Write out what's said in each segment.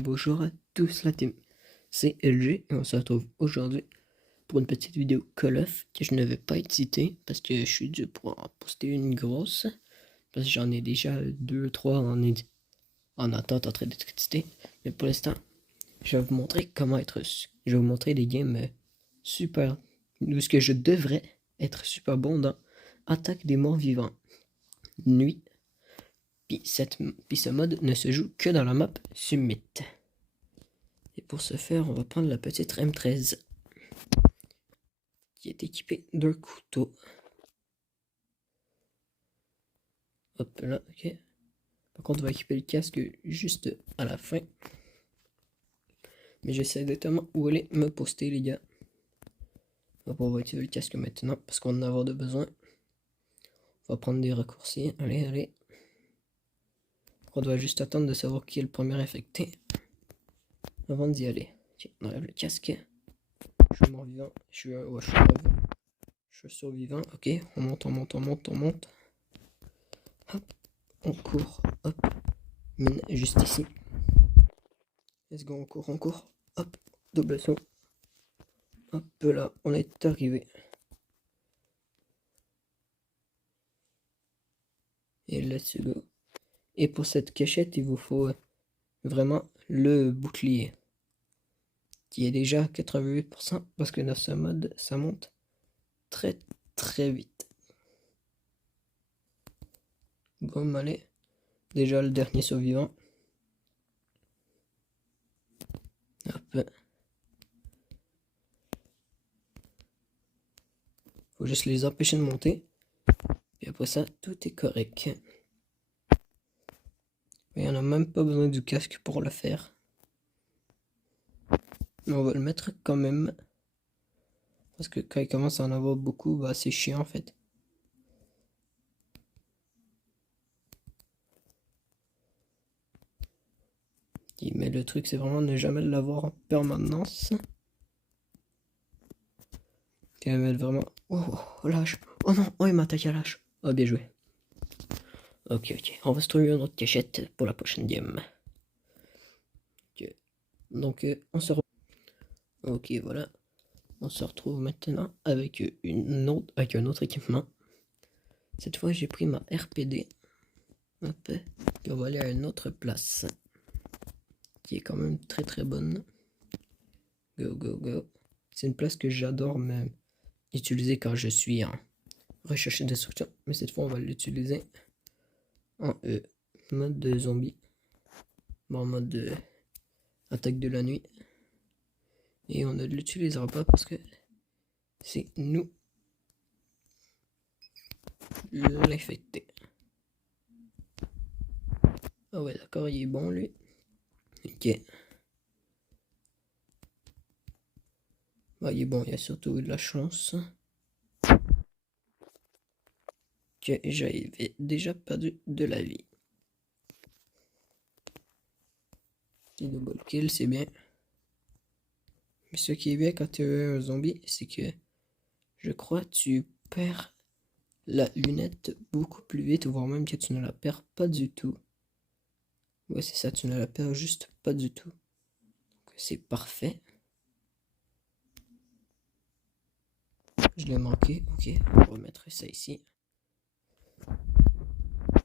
Bonjour à tous la team, c'est LG et on se retrouve aujourd'hui pour une petite vidéo Call of que je ne vais pas éditer parce que je suis dû pour en poster une grosse parce que j'en ai déjà 2-3 en attente en train d'être édité. Mais pour l'instant, je vais vous montrer je vais vous montrer des games super, où ce que je devrais être super bon dans Attaque des morts vivants, nuit, puis ce mode ne se joue que dans la map Summit. Et pour ce faire, on va prendre la petite M13 qui est équipée d'un couteau. Hop là, ok. Par contre, on va équiper le casque juste à la fin. Mais je sais exactement où aller me poster, les gars. On va activer le casque maintenant parce qu'on en a avoir de besoin. On va prendre des raccourcis. Allez, allez. On doit juste attendre de savoir qui est le premier affecté avant d'y aller. Ok, on enlève le casque. Je suis mort vivant. Je suis survivant. Je suis survivant. Ok, on monte, on monte, on monte, on monte. Hop, on court. Hop, mine juste ici. Let's go, on court, on court. Hop, double saut. Hop là, on est arrivé. Et let's go. Et pour cette cachette, il vous faut vraiment le bouclier. Qui est déjà à 88% parce que dans ce mode, ça monte très très vite. Bon, allez. Déjà le dernier survivant. Hop. Faut juste les empêcher de monter. Et après ça, tout est correct. Et on n'a même pas besoin du casque pour le faire. Mais on va le mettre quand même. Parce que quand il commence à en avoir beaucoup, bah c'est chiant en fait. Mais le truc c'est vraiment ne jamais l'avoir en permanence. Et elle va être vraiment... Oh, lâche. Oh non, oh il m'a attaqué à lâche. Oh bien joué. Ok, ok. On va se trouver une autre cachette pour la prochaine game. Ok. Donc on se retrouve. Ok, voilà. On se retrouve maintenant avec un autre équipement. Cette fois j'ai pris ma RPD. Hop. Puis on va aller à une autre place. Qui est quand même très très bonne. Go, go, go. C'est une place que j'adore même utiliser quand je suis en recherche et destruction. Mais cette fois on va l'utiliser en mode de zombie. Bon, en mode de attaque de la nuit. Et on ne l'utilisera pas parce que c'est nous l'infecté. Ah ouais, d'accord, il est bon lui. Ok. Bah, il est bon, il a surtout eu de la chance. Que j'avais déjà perdu de la vie. Petit double kill, c'est bien. Mais ce qui est bien quand tu es un zombie, c'est que je crois que tu perds la lunette beaucoup plus vite, voire même que tu ne la perds pas du tout. Ouais, c'est ça, tu ne la perds juste pas du tout. C'est parfait. Je l'ai manqué, ok, on va mettre ça ici.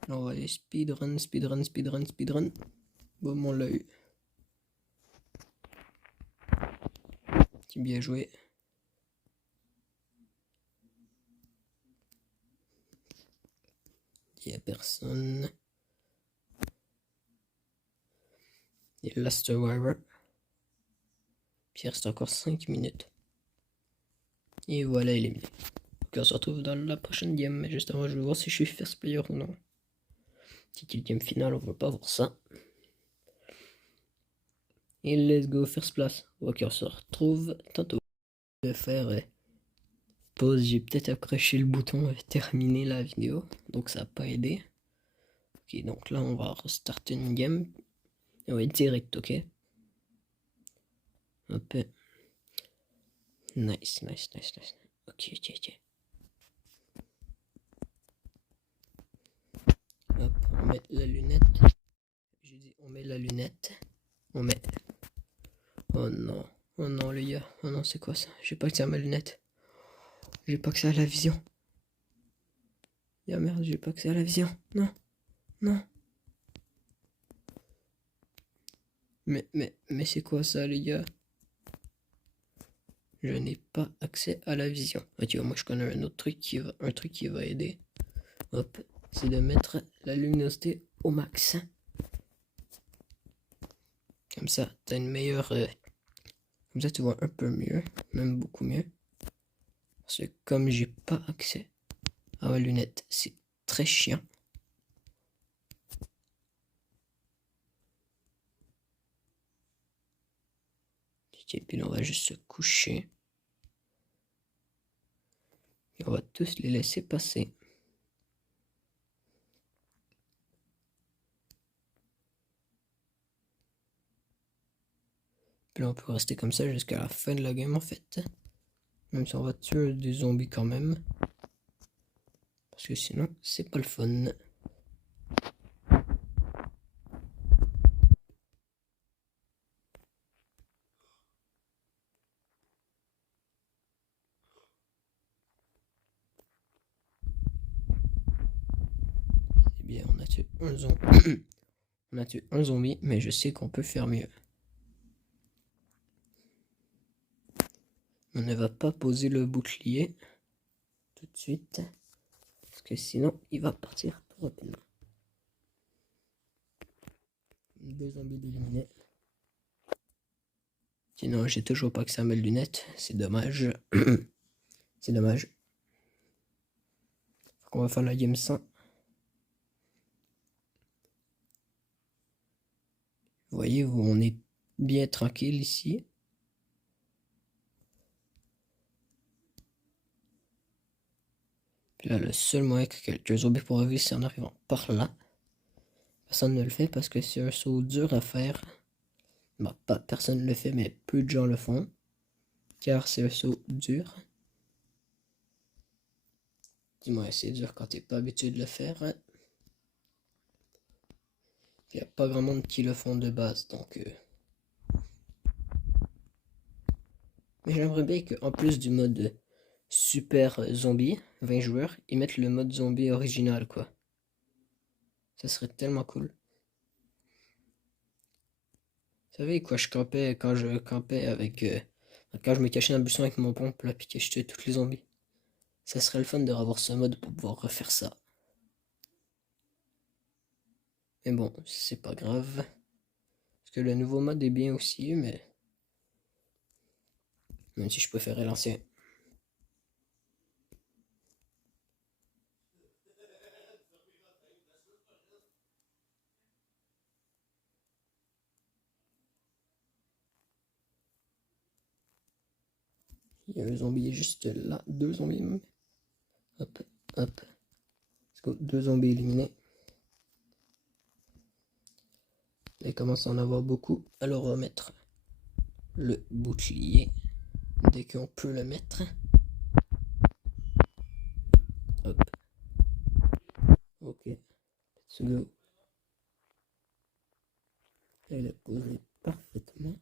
Là, on va aller speedrun, speedrun, speedrun, speedrun. Bon, on l'a eu. Bien joué. Il n'y a personne. Il y a Last Survivor. Puis il reste encore 5 minutes. Et voilà, éliminé. Donc on se retrouve dans la prochaine game. Mais juste avant, je vais voir si je suis first player ou non. Si c'est le game final, on ne veut pas voir ça. Et let's go, first place. Ok, on se retrouve tantôt. Je vais faire pause. J'ai peut-être accroché le bouton terminer la vidéo. Donc ça n'a pas aidé. Ok, donc là, on va restarter une game. Et on va être direct, ok. Hop. Nice, nice, nice, nice. Ok, ok, ok. Hop, on met la lunette. J'ai dit on met la lunette. On met... Oh non. Oh non, les gars. Oh non, c'est quoi ça? J'ai pas accès à ma lunette. J'ai pas accès à la vision. Ya merde, j'ai pas accès à la vision. Non. Non. Mais c'est quoi ça, les gars? Je n'ai pas accès à la vision. Ah, tu vois, moi je connais un autre truc un truc qui va aider. Hop, c'est de mettre la luminosité au max. Comme ça, t'as une meilleure... Comme ça, tu vois un peu mieux, même beaucoup mieux. Parce que comme j'ai pas accès à ma lunette, c'est très chiant. Et puis là, on va juste se coucher. Et on va tous les laisser passer. Puis là, on peut rester comme ça jusqu'à la fin de la game, en fait. Même si on va tuer des zombies quand même. Parce que sinon, c'est pas le fun. Eh bien, on a tué un zombie. On a tué un zombie, mais je sais qu'on peut faire mieux. On ne va pas poser le bouclier tout de suite. Parce que sinon, il va partir trop rapidement. 2 zombies éliminés. Sinon, j'ai toujours pas accès à mes lunettes. C'est dommage. C'est dommage. On va faire la game 100. Vous voyez, on est bien tranquille ici. Puis là, le seul moyen que quelques zombies pourraient vivre, c'est en arrivant par là. Personne ne le fait parce que c'est un saut dur à faire. Bah, pas personne ne le fait, mais peu de gens le font. Car c'est un saut dur. Dis-moi, c'est dur quand t'es pas habitué de le faire. Hein? Il n'y a pas grand monde qui le font de base, donc... Mais j'aimerais bien qu'en plus du mode super zombie, 20 joueurs, ils mettent le mode zombie original, quoi. Ça serait tellement cool. Vous savez quoi, je campais quand je campais avec... quand je me cachais dans le buisson avec mon pompe, là, puis que je tuais tous les zombies. Ça serait le fun de revoir ce mode pour pouvoir refaire ça. Mais bon, c'est pas grave. Parce que le nouveau mode est bien aussi, mais... Même si je préférais l'ancien. Il y a un zombie juste là. 2 zombies même. Hop, hop. Let's go. 2 zombies éliminés. Là, il commence à en avoir beaucoup. Alors on va mettre le bouclier. Dès qu'on peut le mettre. Hop. Ok. Let's go. Elle est posée parfaitement.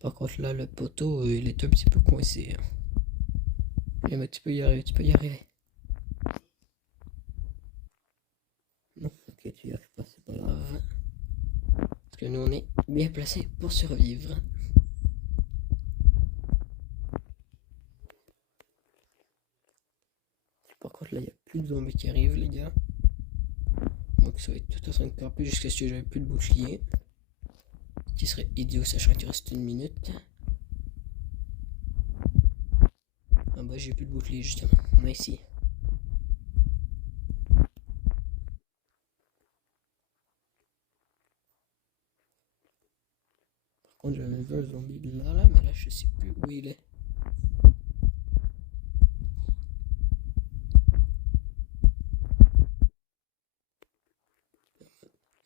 Par contre là, le poteau, il est un petit peu coincé. Hein. Mais tu peux y arriver, tu peux y arriver. Non, ok, tu y arrives pas, c'est pas grave. Parce que nous, on est bien placés pour survivre. Par contre, là, il n'y a plus de zombies qui arrivent, les gars. Donc, ça va être tout en train de camper jusqu'à ce que j'avais plus de bouclier. Ce qui serait idiot, sachant qu'il reste 1 minute. Ah bah, j'ai plus de bouclier, justement. On a ici. Par contre, j'avais vu un zombie là, mais là, je sais plus où il est.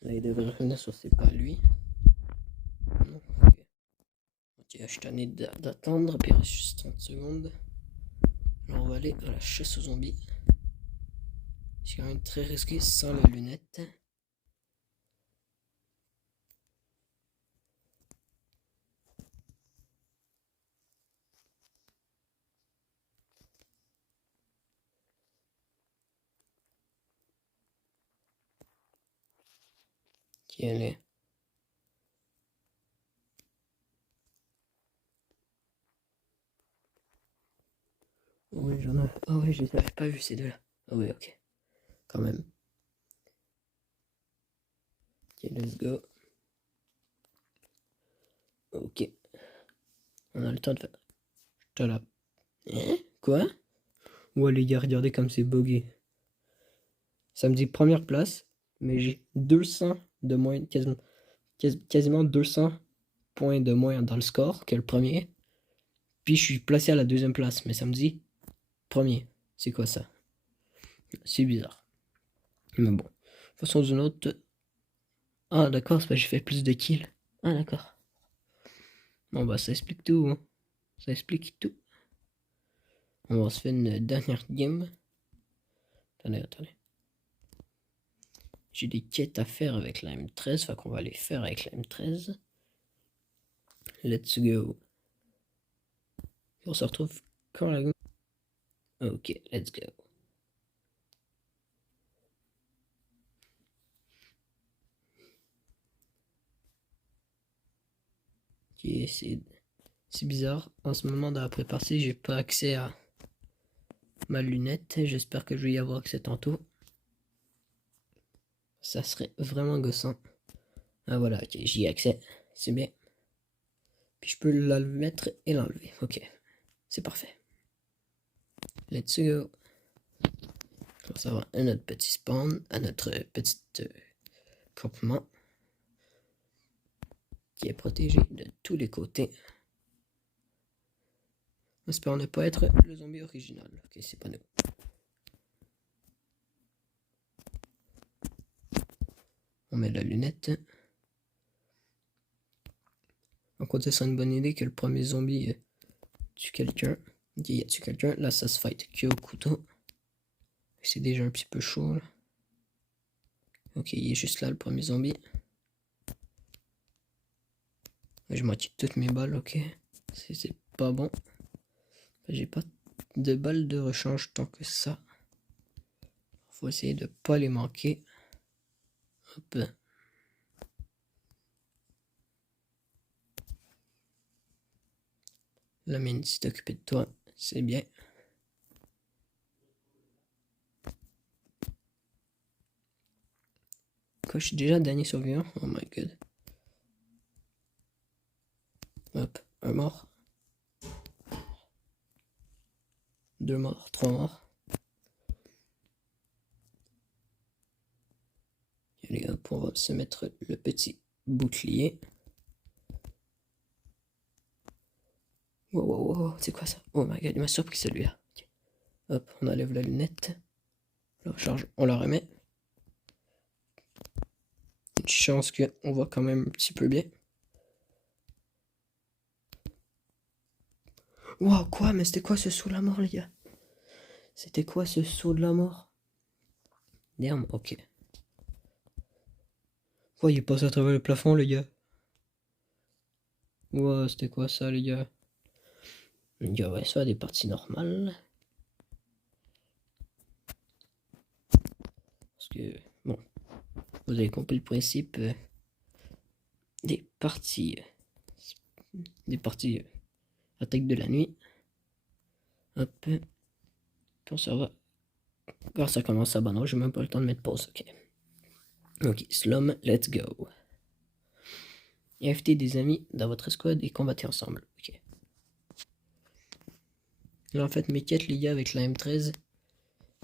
Là, il devrait revenir sur c'est pas lui. Non, ok. Ok, je t'en ai d'attendre, puis il reste juste 30 secondes. Alors, on va aller à la chasse aux zombies. C'est quand même très risqué sans la lunette. Qui elle est? Oui, j'en ai. Ah ouais, je les avais pas vu ces deux-là. Ah oui, ok. Quand même. Ok, let's go. Ok. On a le temps de faire. Tada. Hein? Quoi? Ouais, les gars, regardez comme c'est buggé. Ça me dit première place, mais j'ai 200 de moins, quasiment 200 points de moins dans le score que le premier. Puis je suis placé à la deuxième place, mais ça me dit premier. C'est quoi ça? C'est bizarre. Mais bon. De façon d'une autre. Ah, d'accord, c'est parce que j'ai fait plus de kills. Ah, d'accord. Bon, bah, ça explique tout. Hein. Ça explique tout. On va se faire une dernière game. Attendez. J'ai des quêtes à faire avec la M13, fait qu'on va les faire avec la M13. Let's go. On se retrouve quand la game. Ok, let's go. Ok, c'est bizarre. En ce moment, dans la prépartie, j'ai pas accès à ma lunette. J'espère que je vais y avoir accès tantôt. Ça serait vraiment gossant. Ah voilà, ok, j'y ai accès. C'est bien. Puis je peux la mettre et l'enlever. Ok, c'est parfait. Let's go. On va savoir à notre petit spawn, à notre petit campement qui est protégé de tous les côtés. Espérons ne pas être le zombie original. Ok, c'est pas nous. On met la lunette. Donc on c'est une bonne idée que le premier zombie tue quelqu'un. Ok, y a tué quelqu'un. Là, ça se fight que au couteau. C'est déjà un petit peu chaud. Là. Ok, il est juste là, le premier zombie. Je moitié toutes mes balles, ok. C'est pas bon. J'ai pas de balles de rechange tant que ça. Faut essayer de pas les manquer. Hop. La mine, si t'es occupé de toi, c'est bien. Quoi, je suis déjà dernier survivant? Oh my god. Hop, un mort. 2 morts, 3 morts. Allez hop, on va se mettre le petit bouclier. Wow, c'est quoi ça? Oh my god, il m'a surpris celui-là. Okay. Hop, on enlève la lunette. On la recharge, on la remet. Une chance qu'on voit quand même un petit peu bien. Wow, quoi? Mais c'était quoi ce saut de la mort, les gars? C'était quoi ce saut de la mort? Damn, ok. Oh, il est passé à travers le plafond, les gars. Wow, c'était quoi ça, les gars? Les gars, ouais, soit des parties normales. Parce que, bon, vous avez compris le principe des parties. Attaque de la nuit. Hop. Puis on s'en va. Quand ça commence à non, j'ai même pas le temps de mettre pause, ok. Ok, Slum, let's go. Invitez des amis dans votre escouade et combattez ensemble. Ok. Là, en fait, mes quêtes, les gars, avec la M13,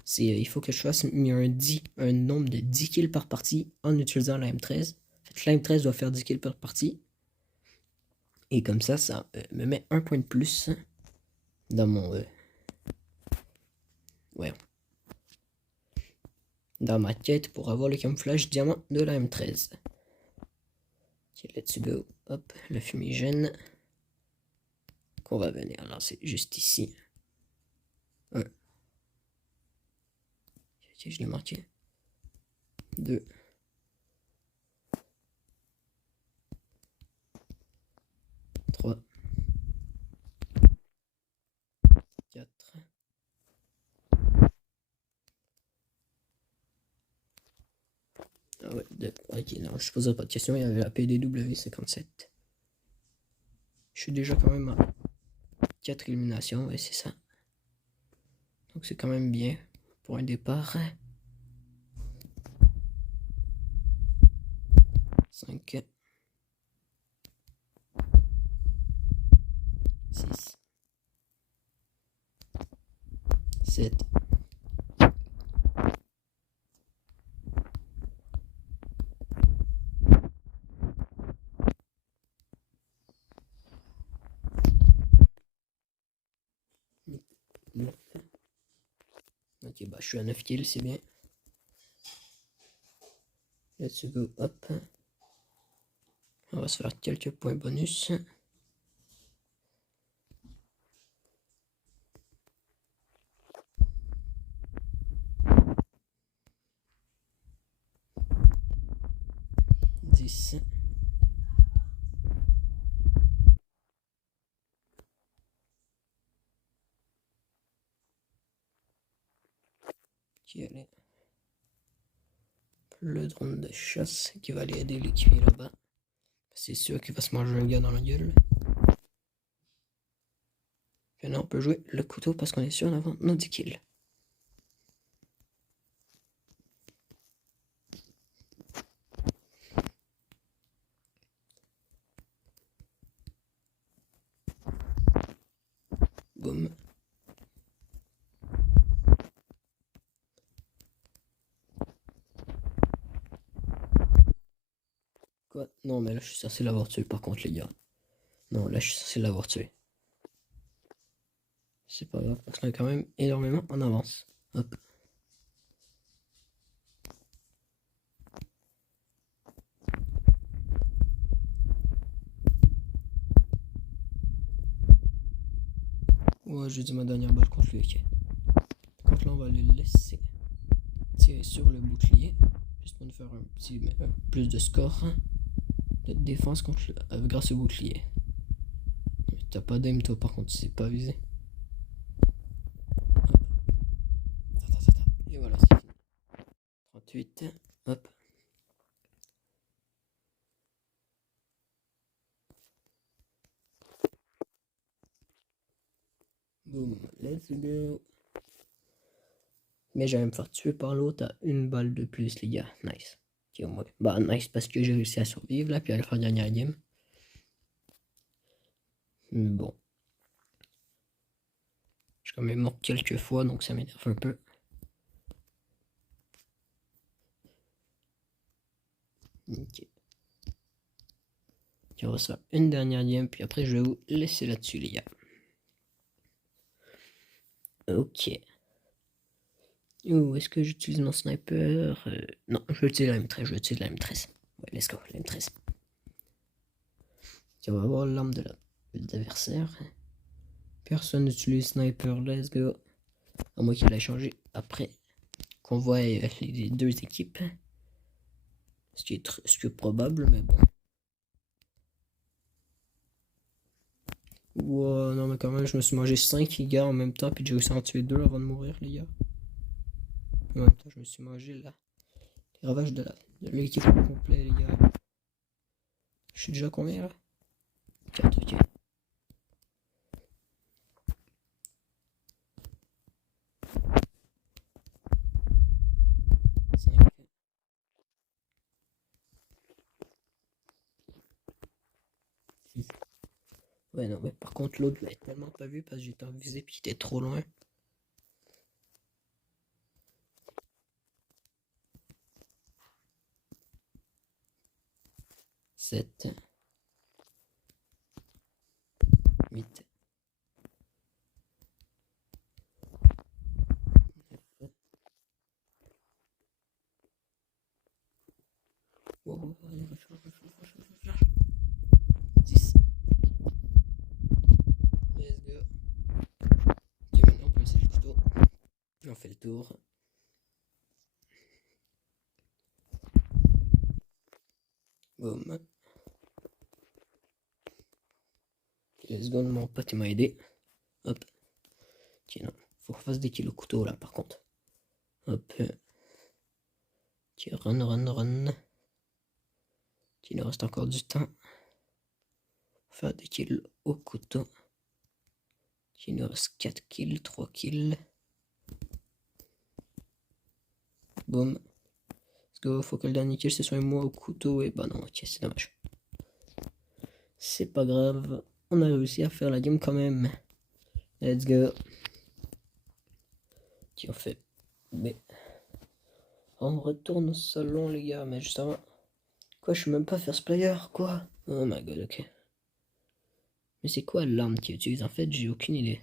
c'est il faut que je fasse un nombre de 10 kills par partie en utilisant la M13. En fait, la M13 doit faire 10 kills par partie. Et comme ça me met un point de plus dans mon... dans ma quête pour avoir le camouflage diamant de la M13. Ok, let's go. Hop, le fumigène. Qu'on va venir lancer juste ici. Ok, Ok, je l'ai marqué. 2. 3. 4. Ah ouais, 2. Ok, non, je poserai pas de questions, il y avait la PDW 57. Je suis déjà quand même à 4 éliminations, ouais, c'est ça. Donc c'est quand même bien pour un départ. 5. 6. 7. 9. Ok, bah je suis à 9 kills, c'est bien. Let's go, hop. On va se faire quelques points bonus. 10. Qui allait. Le drone de chasse qui va aller aider l'équipier là-bas. C'est sûr qu'il va se manger un gars dans la gueule. Maintenant on peut jouer le couteau parce qu'on est sûr d'avoir nos 10 kills. Boum. Quoi? Non mais là je suis censé l'avoir tué par contre les gars. Non là je suis censé l'avoir tué. C'est pas grave parce qu'on est quand même énormément en avance. Hop. Ouais, j'ai dit ma dernière balle contre lui, ok. Donc là, on va le laisser tirer sur le bouclier. Juste pour nous faire un petit plus de score. De défense contre grâce au bouclier. T'as pas d'aim toi par contre, tu sais pas viser. Hop. Et voilà, c'est fini. 38. Hop. Boom. Let's go. Mais j'allais me faire tuer par l'autre à une balle de plus, les gars. Nice. Okay, ouais. Bah, nice parce que j'ai réussi à survivre là, puis à le faire gagner la game. Mais bon. Je suis quand même mort quelques fois, donc ça m'énerve un peu. Ok. On va se faire une dernière game, puis après je vais vous laisser là-dessus, les gars. Ok. Où est-ce que j'utilise mon sniper? Non, je vais utiliser la M13, je vais utiliser la M13. Ouais, let's go, la M13. On va voir l'arme de l'adversaire. Personne n'utilise sniper, let's go. À moins qu'il ait changé après qu'on voit les deux équipes. Ce qui est probable, mais bon. Wow, non mais quand même, je me suis mangé 5 gars en même temps, puis j'ai réussi à en tuer 2 avant de mourir, les gars. En même temps, je me suis mangé là. Les ravages de l'équipe au complet, les gars. Je suis déjà combien là? 4, ok. 5. Ouais, non, mais par contre, l'autre, je l'avais tellement pas vu parce que j'étais en visée puis il était trop loin. 7. 8. Oh, allez, rush. 10. Let's go. Ok, maintenant on peut essayer le couteau. On fait le tour. Boum. Les secondes, mon pote il m'a aidé. Hop. Tiens, non. Faut qu'on fasse des kills au couteau là par contre. Hop. Tiens, run. Il nous reste encore du temps. Faire des kills au couteau. Il nous reste 4 kills, 3 kills. Boum. Let's go, faut que le dernier kill ce soit moi au couteau. Et bah non, ok, c'est dommage. C'est pas grave. On a réussi à faire la game quand même. Let's go. Tiens, on fait B. On retourne au salon, les gars. Mais juste avant. Quoi, je sais même pas first player, quoi. Oh my god, ok. Mais c'est quoi l'arme qu'ils utilisent? En fait, j'ai aucune idée.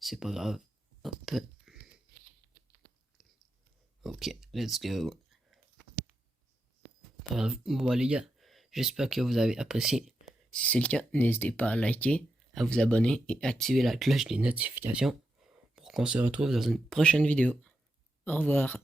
C'est pas grave. Hop. Ok, let's go. Bon les gars, j'espère que vous avez apprécié. Si c'est le cas, n'hésitez pas à liker, à vous abonner et activer la cloche des notifications pour qu'on se retrouve dans une prochaine vidéo. Au revoir.